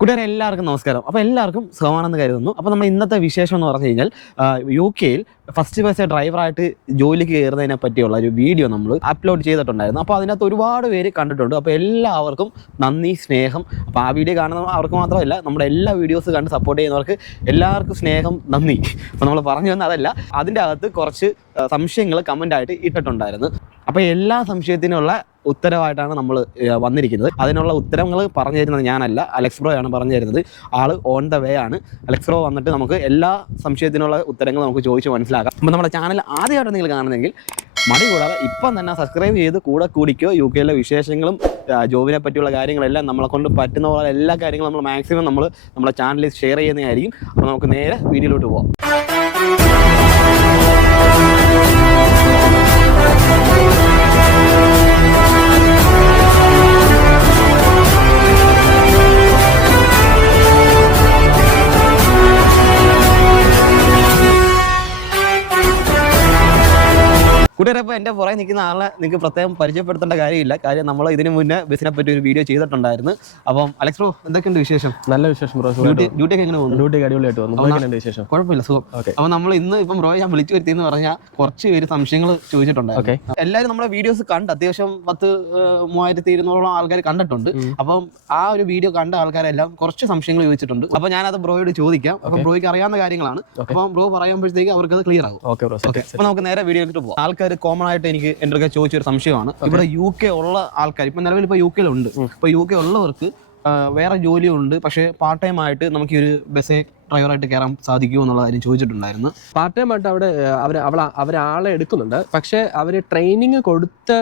കൂട്ടുകാരെ എല്ലാവർക്കും നമസ്കാരം. അപ്പോൾ എല്ലാവർക്കും സുഖമാണെന്ന് കരുതുന്നു. അപ്പോൾ നമ്മൾ ഇന്നത്തെ വിശേഷം എന്ന് പറഞ്ഞു കഴിഞ്ഞാൽ യു കെയിൽ ഫസ്റ്റ് ബസ് ഡ്രൈവറായിട്ട് ജോലിക്ക് കയറുന്നതിനെ പറ്റിയുള്ള ഒരു വീഡിയോ നമ്മൾ അപ്ലോഡ് ചെയ്തിട്ടുണ്ടായിരുന്നു. അപ്പോൾ അതിനകത്ത് ഒരുപാട് പേര് കണ്ടിട്ടുണ്ട്. അപ്പോൾ എല്ലാവർക്കും നന്ദി സ്നേഹം. അപ്പോൾ ആ വീഡിയോ കാണുന്ന അവർക്ക് മാത്രമല്ല നമ്മുടെ എല്ലാ വീഡിയോസ് കണ്ട് സപ്പോർട്ട് ചെയ്യുന്നവർക്ക് എല്ലാവർക്കും സ്നേഹം നന്ദി. അപ്പോൾ നമ്മൾ പറഞ്ഞു തന്നെ അതല്ല അതിന്റെ അകത്ത് കുറച്ച് സംശയങ്ങൾ കമന്റായിട്ട് ഇട്ടിട്ടുണ്ടായിരുന്നു. അപ്പോൾ എല്ലാ സംശയത്തിനുള്ള ഉത്തരവായിട്ടാണ് നമ്മൾ വന്നിരിക്കുന്നത്. അതിനുള്ള ഉത്തരങ്ങൾ പറഞ്ഞു തരുന്നത് ഞാനല്ല. അലക്സ് ആണ് പറഞ്ഞു തരുന്നത്. ആൾ ഓൺ ദ വേ ആണ്. അലക്സ് ബ്രോ വന്നിട്ട് നമുക്ക് എല്ലാ സംശയത്തിനുള്ള ഉത്തരങ്ങൾ നമുക്ക് ചോദിച്ച് മനസ്സിലാക്കാം. അപ്പോൾ നമ്മുടെ ചാനൽ ആദ്യമായിട്ട് നിങ്ങൾ കാണുന്നെങ്കിൽ മടി കൂടാതെ ഇപ്പം തന്നെ സബ്സ്ക്രൈബ് ചെയ്ത് കൂടെ കൂടിക്കോ. യു കെയിലെ വിശേഷങ്ങളും ജോബിനെ പറ്റിയുള്ള കാര്യങ്ങളെല്ലാം നമ്മളെ കൊണ്ട് പറ്റുന്ന പോലെ എല്ലാ കാര്യങ്ങളും നമ്മൾ മാക്സിമം നമ്മൾ നമ്മുടെ ചാനലിൽ ഷെയർ ചെയ്യുന്നതായിരിക്കും. അപ്പോൾ നമുക്ക് നേരെ വീഡിയോയിലോട്ട് പോകാം കൂട്ടുകാരെ അപ്പോൾ എന്റെ പുറകെ നിൽക്കുന്ന ആളെ നിങ്ങൾക്ക് പ്രത്യേകം പരിചയപ്പെടുത്തേണ്ട കാര്യമില്ല. കാര്യം നമ്മൾ ഇതിനു മുന്നേ ബിസിനെ പറ്റി ഒരു വീഡിയോ ചെയ്തിട്ടുണ്ടായിരുന്നു. അപ്പം അലക്സ് ബ്രോ എന്തൊക്കെയുണ്ട് വിശേഷം? നല്ല വിശേഷം ബ്രോ ഡ്യൂട്ടി ഡ്യൂട്ടി ഒക്കെ എങ്ങനെ പോകുന്നു? ഡ്യൂട്ടി അടിപൊളിയായിട്ട് വന്നു വിശേഷം? കുഴപ്പമില്ല സുഖം. അപ്പോൾ നമ്മൾ ഇന്ന് ഇപ്പം ബ്രോ ഞാൻ വിളിച്ചു വരുത്തിയെന്ന് പറഞ്ഞാൽ കുറച്ച് പേര് സംശയങ്ങൾ ചോദിച്ചിട്ടുണ്ടായിരുന്നു. എല്ലാവരും നമ്മുടെ വീഡിയോസ് കണ്ട് അത്യാവശ്യം പത്ത് മൂവായിരത്തി ഇരുന്നൂറോളം ആൾക്കാർ കണ്ടിട്ടുണ്ട്. അപ്പം ആ ഒരു വീഡിയോ കണ്ട ആൾക്കാരെല്ലാം കുറച്ച് സംശയങ്ങൾ ചോദിച്ചിട്ടുണ്ട്. അപ്പോൾ ഞാനത് ബ്രോയോട് ചോദിക്കാം. അപ്പം ബ്രോയ്ക്ക് അറിയാവുന്ന കാര്യങ്ങളാണ്. അപ്പം ബ്രോ പറയുമ്പോഴത്തേക്ക് അവർക്ക് അത് ക്ലിയർ ആകും. Okay bro okay. അപ്പൊ നമുക്ക് നേരെ വീഡിയോയിലേക്ക് പോകാം ആൾക്കാർ കോമൺ ആയിട്ട് എനിക്ക് എന്റെ ഒക്കെ ചോദിച്ചൊരു സംശയമാണ്. ഇവിടെ യു കെ ഉള്ള ആൾക്കാർ ഇപ്പൊ നിലവിൽ ഇപ്പൊ യു കെയിലുണ്ട് ഇപ്പൊ യു കെ ഉള്ളവർക്ക് വേറെ ജോലിയുണ്ട് പക്ഷേ പാർട്ട് ടൈം ആയിട്ട് നമുക്ക് ഈ ഒരു ബസ് ഡ്രൈവറായിട്ട് കയറാൻ സാധിക്കുമോ എന്നുള്ള കാര്യം ചോദിച്ചിട്ടുണ്ടായിരുന്നു. പാർട്ട് ടൈം ആയിട്ട് അവിടെ അവർ അവൾ അവരാളെ എടുക്കുന്നുണ്ട്. പക്ഷേ അവർ ട്രെയിനിങ് കൊടുത്ത്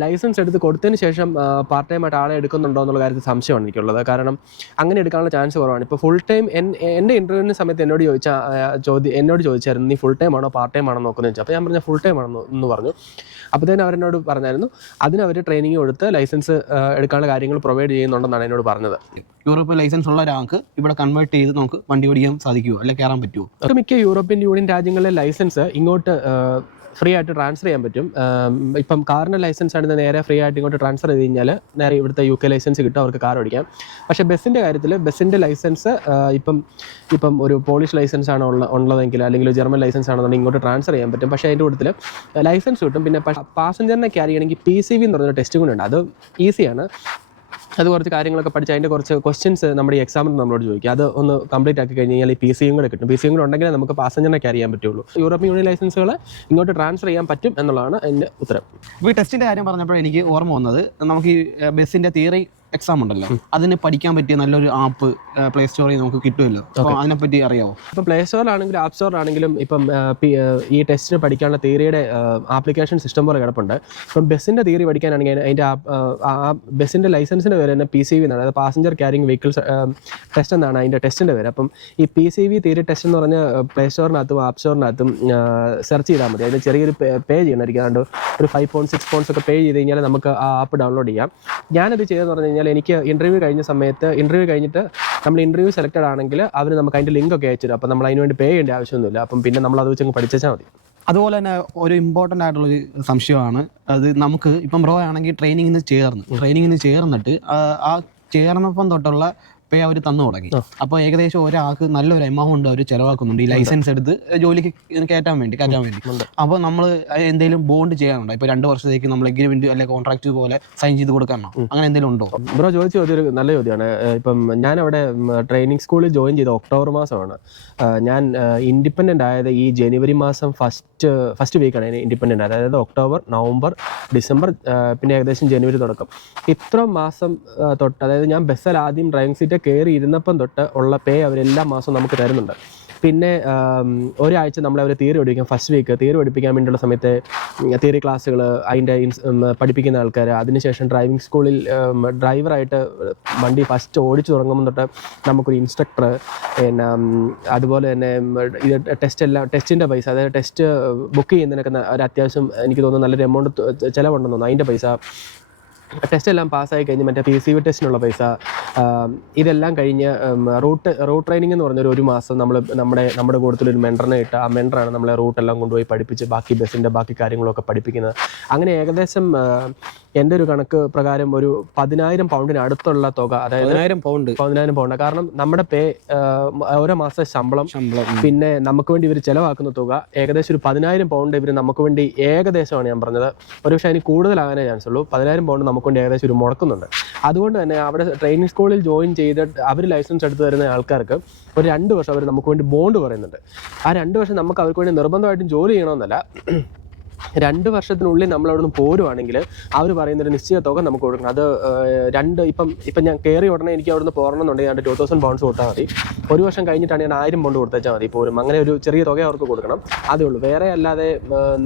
ലൈസൻസ് എടുത്ത് കൊടുത്തതിന് ശേഷം പാർട്ട് ടൈം ആയിട്ട് ആളെ എടുക്കുന്നുണ്ടോ എന്നുള്ള കാര്യത്തിൽ സംശയമാണ് എനിക്കുള്ളത്. കാരണം അങ്ങനെ എടുക്കാനുള്ള ചാൻസ് കുറവാണ്. ഇപ്പോൾ ഫുൾ ടൈം എന്റെ ഇന്റർവ്യൂവിന് സമയത്ത് എന്നോട് ചോദിച്ച ചോദ്യം എന്നോട് ചോദിച്ചായിരുന്നു നീ ഫുൾ ടൈം ആണോ പാർട്ട് ടൈം ആണോ നോക്കുന്നത് ചോദിച്ചു അപ്പോൾ ഞാൻ പറഞ്ഞു ഫുൾ ടൈം ആണെന്ന് എന്ന് പറഞ്ഞു. അപ്പോഴത്തേനും അവരെന്നോട് പറഞ്ഞായിരുന്നു അതിന് അവർ ട്രെയിനിങ് കൊടുത്ത് ലൈസൻസ് എടുക്കാനുള്ള കാര്യങ്ങൾ പ്രൊവൈഡ് ചെയ്യുന്നുണ്ടെന്നാണ് എന്നോട് പറഞ്ഞത്. യൂറോപ്പിൽ ലൈസൻസ് ഉള്ള ഒരാൾക്ക് ഇവിടെ കൺവേർട്ട് ചെയ്ത് നമുക്ക് വണ്ടി ഓടിക്കാൻ സാധിക്കുമോ അല്ലെങ്കിൽ കയറാൻ പറ്റുമോ മിക്ക യൂറോപ്യൻ യൂണിയൻ രാജ്യങ്ങളിലെ ലൈസൻസ് ഇങ്ങോട്ട് ഫ്രീ ആയിട്ട് ട്രാൻസ്ഫർ ചെയ്യാൻ പറ്റും. ഇപ്പം കാറിന്റെ ലൈസൻസ് ആണെങ്കിൽ നേരെ ഫ്രീ ആയിട്ട് ഇങ്ങോട്ട് ട്രാൻസ്ഫർ ചെയ്ത് കഴിഞ്ഞാൽ നേരെ ഇവിടുത്തെ യു കെ ലൈസൻസ് കിട്ടും അവർക്ക് കാർ ഓടിക്കാം. പക്ഷേ ബസ്സിന്റെ കാര്യത്തിൽ ബസ്സിന്റെ ലൈസൻസ് ഇപ്പം ഇപ്പം ഒരു പോളിഷ് ലൈസൻസ് ആണ് ഉള്ള ഉള്ളതെങ്കിൽ അല്ലെങ്കിൽ ജർമ്മൻ ലൈസൻസ് ആണെന്നുണ്ടെങ്കിൽ ഇങ്ങോട്ട് ട്രാൻസ്ഫർ ചെയ്യാൻ പറ്റും. പക്ഷേ അതിന്റെ കൂട്ടത്തിൽ ലൈസൻസ് കിട്ടും. പിന്നെ പാസഞ്ചറിനെ ക്യാരി ചെയ്യണമെങ്കിൽ പി സി വി എന്ന് പറഞ്ഞൊരു ടെസ്റ്റ് കൂടെ ഉണ്ട്. അത് ഈസിയാണ് അത് കുറച്ച് കാര്യങ്ങളൊക്കെ പഠിച്ച് അതിന്റെ കുറച്ച് ക്വസ്റ്റ്യൻസ് നമ്മുടെ ഈ എക്സാമിന് നമ്മളോട് ചോദിക്കും അത് ഒന്ന് കംപ്ലീറ്റ് ആക്കി കഴിഞ്ഞ് കഴിഞ്ഞാൽ ഈ പി സിയും കൂടെ കിട്ടും. പി സിയും കൂടെ ഉണ്ടെങ്കിൽ നമുക്ക് പാസഞ്ചറിനെ ക്യാരി ചെയ്യാൻ പറ്റുള്ളൂ. യൂറോപ്യൻ യൂണിയൻ ലൈസൻസുകൾ ഇങ്ങോട്ട് ട്രാൻസ്ഫർ ചെയ്യാൻ പറ്റും എന്നുള്ളതാണ് എന്റെ ഉത്തരം. ഈ ടെസ്റ്റിന്റെ കാര്യം പറഞ്ഞപ്പോൾ എനിക്ക് ഓർമ്മ വന്നത് നമുക്ക് ഈ ബസ്സിന്റെ തിയറി എക്സാം ഉണ്ടല്ലോ. അതിന് പഠിക്കാൻ പറ്റിയ നല്ലൊരു ആപ്പ് പ്ലേ സ്റ്റോറിൽ നമുക്ക് കിട്ടുമല്ലോ. അപ്പോൾ അതിനെപ്പറ്റി അറിയാമോ ഇപ്പം പ്ലേ സ്റ്റോറിലാണെങ്കിലും ആപ്പ് സ്റ്റോറിലാണെങ്കിലും ഇപ്പം ഈ ടെസ്റ്റിന് പഠിക്കാനുള്ള തിയറിയുടെ ആപ്ലിക്കേഷൻ സിസ്റ്റം പോലെ കിടപ്പുണ്ട്. ഇപ്പം ബസ്സിന്റെ തിയറി പഠിക്കാനാണെങ്കിൽ അതിന്റെ ആ ബസ്സിന്റെ ലൈസൻസിന്റെ പേര് തന്നെ പി സി വി എന്നാണ്. അതായത് പാസഞ്ചർ ക്യാരിങ് വെഹിക്കിൾസ് ടെസ്റ്റ് എന്നാണ് അതിന്റെ ടെസ്റ്റിന്റെ പേര്. അപ്പം ഈ P C V theory test എന്ന് പറഞ്ഞ പ്ലേ സ്റ്റോറിനകത്തും ആപ്പ് സ്റ്റോറിനകത്തും സെർച്ച് ചെയ്താൽ മതി. അതിന് ചെറിയൊരു പേ ചെയ്യണമായിരിക്കും. അതുകൊണ്ട് ഒരു ഫൈവ് പോയിന്റ് സിക്സ് പോയിന്റ്സ് ഒക്കെ പേ ചെയ്ത് കഴിഞ്ഞാൽ നമുക്ക് ആ ആപ്പ് ഡൗൺലോഡ് ചെയ്യാം. ഞാനത് ചെയ്തതെന്ന് പറഞ്ഞു കഴിഞ്ഞാൽ എനിക്ക് ഇന്റർവ്യൂ കഴിഞ്ഞ സമയത്ത് ഇന്റർവ്യൂ കഴിഞ്ഞിട്ട് നമ്മൾ ഇന്റർവ്യൂ സെലക്റ്റഡ് ആണെങ്കിൽ അവർ നമുക്ക് അതിന്റെ ലിങ്ക് ഒക്കെ അയച്ചു തരും. അപ്പം നമ്മൾ അതിന് വേണ്ടി പേ ചെയ്യേണ്ട ആവശ്യമൊന്നുമില്ല. അപ്പം പിന്നെ നമ്മൾ അത് വെച്ച് പഠിച്ചാൽ മതി. അതുപോലെ തന്നെ ഒരു ഇമ്പോർട്ടന്റ് ആയിട്ടുള്ളൊരു സംശയമാണ്. അത് നമുക്ക് ഇപ്പം ബ്രോ ആണെങ്കിൽ ട്രെയിനിങ്ങിന് ചേർന്ന് ട്രെയിനിങ്ങിന് ചേർന്നിട്ട് ആ ചേർന്നപ്പം തൊട്ടുള്ള പേ അവർ തന്നു തുടങ്ങി. അപ്പോൾ ഏകദേശം ഒരാൾക്ക് നല്ലൊരു എമൗണ്ട് അവർ ചിലവാക്കുന്നുണ്ട് ഈ ലൈസൻസ് എടുത്ത് ജോലിക്ക് കയറ്റാൻ വേണ്ടി കയറ്റാൻ വേണ്ടി. അപ്പോൾ നമ്മൾ എന്തെങ്കിലും ബോണ്ട് ചെയ്യാനുണ്ടോ? ഇപ്പോൾ രണ്ട് വർഷത്തേക്ക് നമ്മൾ എഗ്രിമെന്റ് അല്ലെങ്കിൽ കോൺട്രാക്ട് പോലെ സൈൻ ചെയ്ത് കൊടുക്കാനോ അങ്ങനെ എന്തെങ്കിലും ഉണ്ടോ? ബ്രോ ചോദിച്ച ചോദ്യം ഒരു നല്ല ചോദ്യമാണ്. ഇപ്പം ഞാൻ അവിടെ ട്രെയിനിങ് സ്കൂളിൽ ജോയിൻ ചെയ്ത ഒക്ടോബർ മാസമാണ്. ഞാൻ ഇൻഡിപെൻഡന്റ് ആയത് ഈ ജനുവരി മാസം ഫസ്റ്റ് ഫസ്റ്റ് ഫസ്റ്റ് വീക്കാണ് ഇൻഡിപെൻഡന്റ് അതായത് ഒക്ടോബർ നവംബർ ഡിസംബർ പിന്നെ ഏകദേശം ജനുവരി തുടക്കം. ഇത്ര മാസം തൊട്ട് അതായത് ഞാൻ ബസ്സിൽ ആദ്യം ഡ്രൈവിംഗ് സീറ്റ് കയറി ഇരുന്നപ്പം തൊട്ട് ഉള്ള പേ അവരെല്ലാ മാസവും നമുക്ക് തരുന്നുണ്ട്. പിന്നെ ഒരാഴ്ച നമ്മൾ അവർ തീരെ പഠിപ്പിക്കാം ഫസ്റ്റ് വീക്ക് തീരെ പഠിപ്പിക്കാൻ വേണ്ടിയുള്ള സമയത്ത് തിയറി ക്ലാസ്സുകൾ അതിന്റെ പഠിപ്പിക്കുന്ന ആൾക്കാർ അതിനുശേഷം ഡ്രൈവിംഗ് സ്കൂളിൽ ഡ്രൈവറായിട്ട് വണ്ടി ഫസ്റ്റ് ഓടിച്ചു തുടങ്ങുമ്പോൾ തൊട്ട് നമുക്കൊരു ഇൻസ്ട്രക്ടർ പിന്നെ അതുപോലെ തന്നെ ഇത് ടെസ്റ്റ് എല്ലാം ടെസ്റ്റിന്റെ പൈസ അതായത് ടെസ്റ്റ് ബുക്ക് ചെയ്യുന്നതിനൊക്കെ ഒരു അത്യാവശ്യം എനിക്ക് തോന്നുന്നു നല്ലൊരു എമൗണ്ട് ചിലവുണ്ടെന്ന് തോന്നുന്നു. അതിന്റെ പൈസ ടെസ്റ്റ് എല്ലാം പാസ്സായി കഴിഞ്ഞ് മറ്റേ പി സി വി ടെസ്റ്റിനുള്ള പൈസ ഇതെല്ലാം കഴിഞ്ഞ് റൂട്ട് റൂട്ട് ട്രെയിനിങ് എന്ന് പറഞ്ഞൊരു ഒരു മാസം നമ്മൾ നമ്മുടെ നമ്മുടെ കൂട്ടത്തിൽ ഒരു മെന്ററിനെ ഇട്ട് ആ മെന്ററാണ് നമ്മളെ റൂട്ടെല്ലാം കൊണ്ടുപോയി പഠിപ്പിച്ച് ബാക്കി ബസ്സിന്റെ ബാക്കി കാര്യങ്ങളൊക്കെ പഠിപ്പിക്കുന്നത്. അങ്ങനെ ഏകദേശം എന്റെ ഒരു കണക്ക് പ്രകാരം ഒരു പതിനായിരം പൗണ്ടിന് അടുത്തുള്ള തുക അതായത് പതിനായിരം പൗണ്ട്. പതിനായിരം പൗണ്ട്. കാരണം നമ്മുടെ പേ ഓരോ മാസത്തെ ശമ്പളം ശമ്പളം പിന്നെ നമുക്ക് വേണ്ടി ഇവർ ചിലവാക്കുന്ന തുക ഏകദേശം ഒരു പതിനായിരം പൗണ്ട് ഇവർ നമുക്ക് വേണ്ടി ഏകദേശമാണ് ഞാൻ പറഞ്ഞത്. ഒരുപക്ഷെ അതിന് കൂടുതലാകാനേ ചാൻസ് ഉള്ളൂ പതിനായിരം പൗണ്ട് നമുക്ക് വേണ്ടി ഏകദേശം ഒരു മുടക്കുന്നുണ്ട്. അതുകൊണ്ട് തന്നെ അവിടെ ട്രെയിനിങ് സ്കൂളിൽ ജോയിൻ ചെയ്ത് അവർ ലൈസൻസ് എടുത്ത് തരുന്ന ആൾക്കാർക്ക് ഒരു രണ്ട് വർഷം അവർ നമുക്ക് വേണ്ടി ബോണ്ട് പറയുന്നുണ്ട്. ആ രണ്ട് വർഷം നമുക്ക് അവർക്ക് വേണ്ടി നിർബന്ധമായിട്ടും ജോലി ചെയ്യണമെന്നല്ല. രണ്ട് വർഷത്തിനുള്ളിൽ നമ്മൾ അവിടെ നിന്ന് പോരുവാണെങ്കിൽ അവർ പറയുന്നൊരു നിശ്ചിത തുക നമുക്ക് കൊടുക്കണം. അത് രണ്ട് ഇപ്പം ഇപ്പം ഞാൻ കയറി ഉടനെ എനിക്ക് അവിടെ നിന്ന് പോരണമെന്നുണ്ടെങ്കിൽ ഞാൻ ടു തൗസൻഡ് പൗണ്ട്സ് കൊടുത്താൽ മതി. ഒരു വർഷം കഴിഞ്ഞിട്ടാണ് ഞാൻ ആയിരം പൗണ്ട് കൊടുത്തേച്ചാൽ മതി പോരും. അങ്ങനെ ഒരു ചെറിയ തുക അവർക്ക് കൊടുക്കണം. അതേ ഉള്ളൂ. വേറെ അല്ലാതെ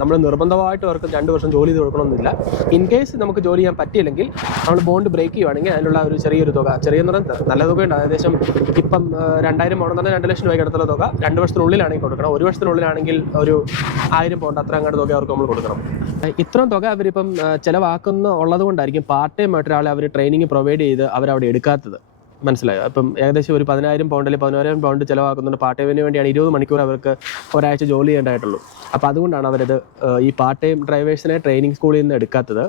നമ്മൾ നിർബന്ധമായിട്ട് അവർക്ക് രണ്ട് വർഷം ജോലി ചെയ്ത് കൊടുക്കണമെന്നില്ല. ഇൻ കേസ് നമുക്ക് ജോലി ചെയ്യാൻ പറ്റിയില്ലെങ്കിൽ നമ്മൾ ബോണ്ട് ബ്രേക്ക് ചെയ്യുവാണെങ്കിൽ അതിനുള്ള ഒരു ചെറിയൊരു തുക ചെറിയെന്ന് പറഞ്ഞാൽ നല്ല തുകയുണ്ട് ഏകദേശം ഇപ്പം രണ്ടായിരം പൗണ്ട് തന്നെ രണ്ട് ലക്ഷം രൂപയ്ക്ക് അടുത്തുള്ള തുക. രണ്ട് വർഷത്തിനുള്ളിലാണെങ്കിൽ കൊടുക്കണം. ഒരു വർഷത്തിനുള്ളിലാണെങ്കിൽ ഒരു ആയിരം പൗണ്ട് അത്ര അങ്ങോട്ട് തുക അവർക്ക് നമ്മൾ കൊടുക്കണം. ഇത്രയും തുക അവരിപ്പം ചെലവാക്കുന്ന ഉള്ളത് കൊണ്ടായിരിക്കും പാർട്ട് ടൈം ആയിട്ട് ഒരാളെ അവർ ട്രെയിനിങ് പ്രൊവൈഡ് ചെയ്ത് അവരവിടെ എടുക്കാത്തത്. മനസ്സിലായോ? അപ്പം ഏകദേശം ഒരു പതിനായിരം പൗണ്ട് അല്ലെങ്കിൽ പതിനായിരം പൗണ്ട് ചിലവാക്കുന്നുണ്ട്. പാർട്ട് ടൈമിന് വേണ്ടിയാണ് ഇരുപത് മണിക്കൂർ അവർക്ക് ഒരാഴ്ച ജോലി ചെയ്യേണ്ടതായിട്ടുള്ളൂ. അപ്പോൾ അതുകൊണ്ടാണ് അവരത് ഈ പാർട്ട് ടൈം ഡ്രൈവേഴ്സിനെ ട്രെയിനിങ് സ്കൂളിൽ നിന്ന് എടുക്കാത്തത്.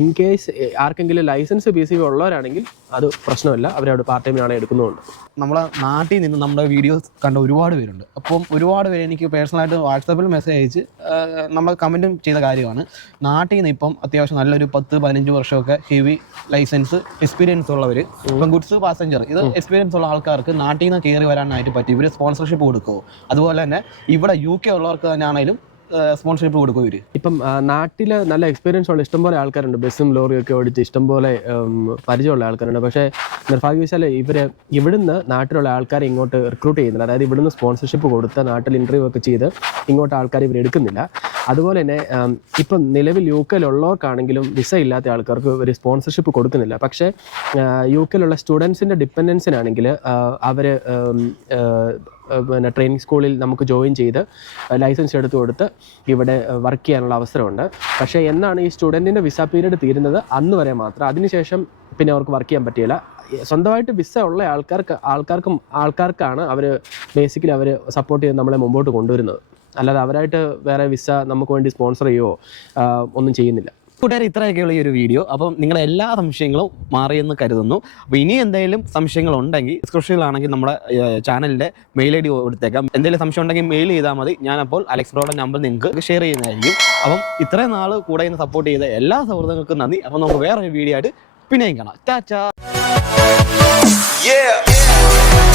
ഇൻ കേസ് ആർക്കെങ്കിലും ലൈസൻസ് ബി സി ഉള്ളവരാണെങ്കിൽ അത് പ്രശ്നമല്ല. അവരവിടെ പാർട്ട് ടൈമിനാണ് എടുക്കുന്നുണ്ട് നമ്മളെ നാട്ടിൽ നിന്ന് നമ്മുടെ വീഡിയോസ് കണ്ട ഒരുപാട് പേരുണ്ട്. അപ്പം ഒരുപാട് പേര് എനിക്ക് പേഴ്സണലായിട്ട് വാട്സാപ്പിൽ മെസ്സേജ് അയച്ച് നമ്മൾ കമന്റും ചെയ്ത കാര്യമാണ്. നാട്ടിൽ നിന്ന് ഇപ്പം അത്യാവശ്യം നല്ലൊരു പത്ത് പതിനഞ്ച് വർഷമൊക്കെ ഹെവി ലൈസൻസ് എക്സ്പീരിയൻസ് ഉള്ളവർ ഇപ്പം ഗുഡ്സ് പാസഞ്ചർ ഇത് എക്സ്പീരിയൻസ് ഉള്ള ആൾക്കാർക്ക് നാട്ടിൽ നിന്ന് കയറി വരാനായിട്ട് പറ്റും. ഇവർ സ്പോൺസർഷിപ്പ് കൊടുക്കുമോ അതുപോലെ തന്നെ ഇവിടെ യു കെ ഉള്ളവർക്ക് തന്നെ ആണെങ്കിലും സ്പോൺസർഷിപ്പ് കൊടുക്കും ഇവർ. ഇപ്പം നാട്ടിൽ നല്ല എക്സ്പീരിയൻസ് ഉള്ള ഇഷ്ടംപോലെ ആൾക്കാരുണ്ട്. ബസ്സും ലോറിയും ഒക്കെ ഓടിച്ച് ഇഷ്ടംപോലെ പരിചയമുള്ള ആൾക്കാരുണ്ട്. പക്ഷേ നിർഭാഗ്യവശാൽ ഇവർ ഇവിടുന്ന് നാട്ടിലുള്ള ആൾക്കാരെ ഇങ്ങോട്ട് റിക്രൂട്ട് ചെയ്യുന്നില്ല. അതായത് ഇവിടുന്ന് സ്പോൺസർഷിപ്പ് കൊടുത്ത് നാട്ടിൽ ഇന്റർവ്യൂ ഒക്കെ ചെയ്ത് ഇങ്ങോട്ട് ആൾക്കാർ ഇവർ എടുക്കുന്നില്ല. അതുപോലെ തന്നെ ഇപ്പം നിലവിൽ യു കെയിലുള്ളവർക്കാണെങ്കിലും വിസ ഇല്ലാത്ത ആൾക്കാർക്ക് ഒരു സ്പോൺസർഷിപ്പ് കൊടുക്കുന്നില്ല. പക്ഷേ യു കെയിലുള്ള സ്റ്റുഡൻസിന്റെ ഡിപ്പെൻഡൻസിനാണെങ്കിൽ അവർ പിന്നെ ട്രെയിനിങ് സ്കൂളിൽ നമുക്ക് ജോയിൻ ചെയ്ത് ലൈസൻസ് എടുത്തു കൊടുത്ത് ഇവിടെ വർക്ക് ചെയ്യാനുള്ള അവസരമുണ്ട്. പക്ഷേ എന്നാണ് ഈ സ്റ്റുഡന്റിന്റെ വിസ പീരീഡ് തീരുന്നത്? അന്ന് വരെ മാത്രം. അതിനുശേഷം പിന്നെ അവർക്ക് വർക്ക് ചെയ്യാൻ പറ്റിയില്ല. സ്വന്തമായിട്ട് വിസ ഉള്ള ആൾക്കാർക്ക് ആൾക്കാർക്കും ആൾക്കാർക്കാണ് അവർ ബേസിക്കലി അവർ സപ്പോർട്ട് ചെയ്ത് നമ്മളെ മുമ്പോട്ട് കൊണ്ടുവരുന്നത്. അല്ലാതെ അവരായിട്ട് വേറെ വിസ നമുക്ക് വേണ്ടി സ്പോൺസർ ചെയ്യുമോ ഒന്നും ചെയ്യുന്നില്ല. കൂട്ടുകാർ ഇത്രയൊക്കെയുള്ള ഈ ഒരു വീഡിയോ. അപ്പം നിങ്ങൾ എല്ലാ സംശയങ്ങളും മാറിയെന്ന് കരുതുന്നു. അപ്പോൾ ഇനി എന്തെങ്കിലും സംശയങ്ങൾ ഉണ്ടെങ്കിൽ ഡിസ്ക്രിപ്ഷനിലാണെങ്കിൽ നമ്മുടെ ചാനലിന്റെ മെയിൽ ഐ ഡി കൊടുത്തേക്കാം. എന്തെങ്കിലും സംശയം ഉണ്ടെങ്കിൽ മെയിൽ ചെയ്താൽ മതി. ഞാനപ്പോൾ അലക്സ് ബ്രോയുടെ നമ്പർ നിങ്ങൾക്ക് ഷെയർ ചെയ്യുന്നതായിരിക്കും. അപ്പം ഇത്രയും നാൾ കൂടെ ഇന്ന് സപ്പോർട്ട് ചെയ്ത എല്ലാ സൗഹൃദങ്ങൾക്കും നന്ദി. അപ്പം നമുക്ക് വേറൊരു വീഡിയോ ആയിട്ട് പിന്നെയും കാണാം. Yeah.